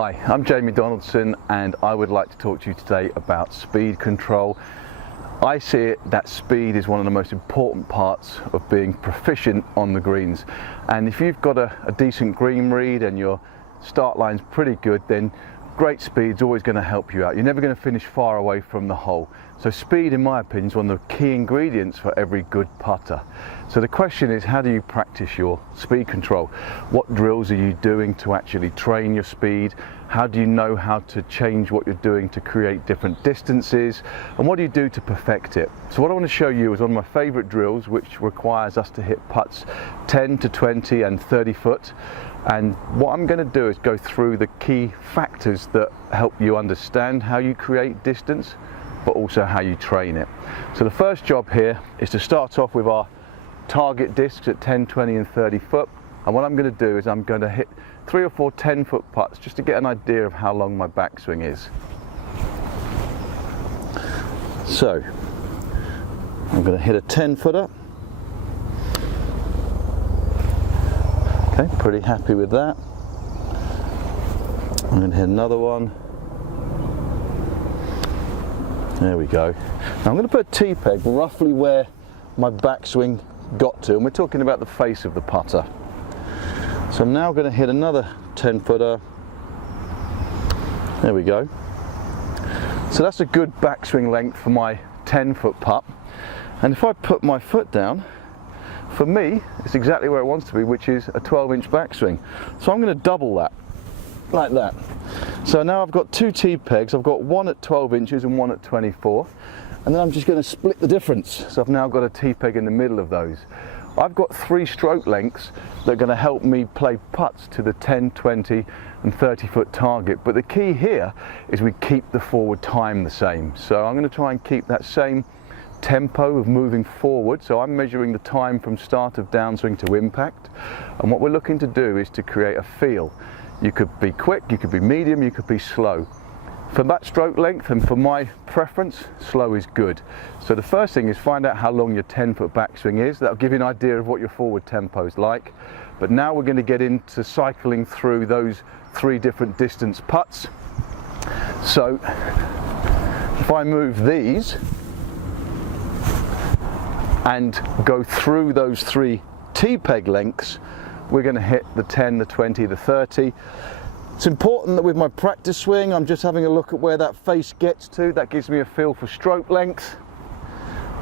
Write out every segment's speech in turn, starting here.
Hi, I'm Jamie Donaldson and I would like to talk to you today about speed control. I see it that speed is one of the most important parts of being proficient on the greens, and if you've got a decent green read and your start line's pretty good, then great speed's always going to help you out. You're never going to finish far away from the hole. So speed, in my opinion, is one of the key ingredients for every good putter. So the question is, how do you practice your speed control? What drills are you doing to actually train your speed? How do you know how to change what you're doing to create different distances? And what do you do to perfect it? So what I want to show you is one of my favorite drills, which requires us to hit putts 10 to 20 and 30 foot. And what I'm going to do is go through the key factors that help you understand how you create distance, but also how you train it. So the first job here is to start off with our target discs at 10, 20 and 30 foot. And what I'm going to do is I'm going to hit 3 or 4 10-foot putts just to get an idea of how long my backswing is. So I'm going to hit a 10-footer. Okay, pretty happy with that. I'm going to hit another one. There we go. Now I'm going to put a T-peg roughly where my backswing got to, and we're talking about the face of the putter. So I'm now going to hit another 10-footer. There we go. So that's a good backswing length for my 10-foot putt. And if I put my foot down, for me, it's exactly where it wants to be, which is a 12-inch backswing. So I'm going to double that, like that. So now I've got 2 T-pegs. I've got one at 12 inches and one at 24. And then I'm just going to split the difference. So I've now got a T-peg in the middle of those. I've got 3 stroke lengths that are going to help me play putts to the 10, 20 and 30 foot target. But the key here is we keep the forward time the same. So I'm going to try and keep that same tempo of moving forward. So I'm measuring the time from start of downswing to impact. And what we're looking to do is to create a feel. You could be quick, you could be medium, you could be slow. For that stroke length and for my preference, slow is good. So the first thing is find out how long your 10-foot backswing is. That'll give you an idea of what your forward tempo is like. But now we're going to get into cycling through those 3 different distance putts. So if I move these and go through those 3 T-peg lengths, we're going to hit the 10, the 20, the 30. It's important that with my practice swing, I'm just having a look at where that face gets to. That gives me a feel for stroke length.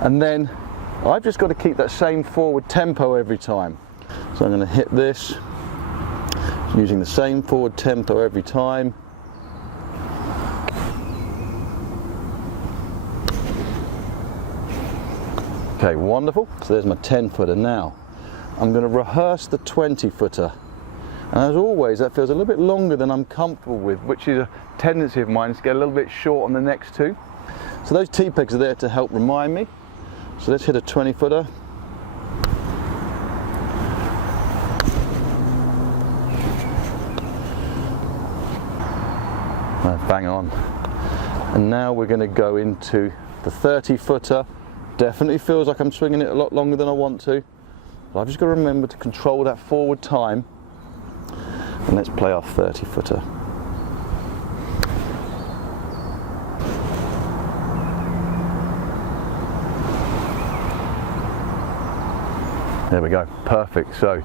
And then I've just got to keep that same forward tempo every time. So I'm going to hit this using the same forward tempo every time. Okay, wonderful. So there's my 10-footer. Now I'm going to rehearse the 20-footer. And as always, that feels a little bit longer than I'm comfortable with, which is a tendency of mine to get a little bit short on the next 2. So those T-pegs are there to help remind me. So let's hit a 20-footer. Bang on. And now we're going to go into the 30-footer. Definitely feels like I'm swinging it a lot longer than I want to. But I've just got to remember to control that forward time. And let's play our 30-footer. There we go, perfect. So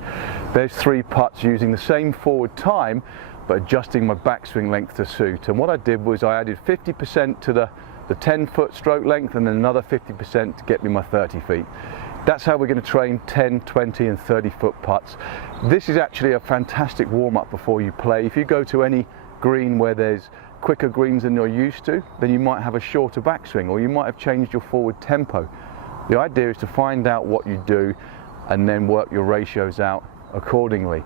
there's 3 putts using the same forward time, but adjusting my backswing length to suit. And what I did was I added 50% to the 10-foot stroke length and then another 50% to get me my 30 feet. That's how we're going to train 10, 20 and 30-foot putts. This is actually a fantastic warm-up before you play. If you go to any green where there's quicker greens than you're used to, then you might have a shorter backswing or you might have changed your forward tempo. The idea is to find out what you do and then work your ratios out accordingly.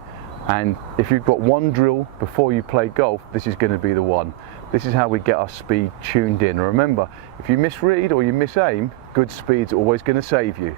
And if you've got one drill before you play golf, this is going to be the one. This is how we get our speed tuned in. Remember, if you misread or you misaim, good speed's always going to save you.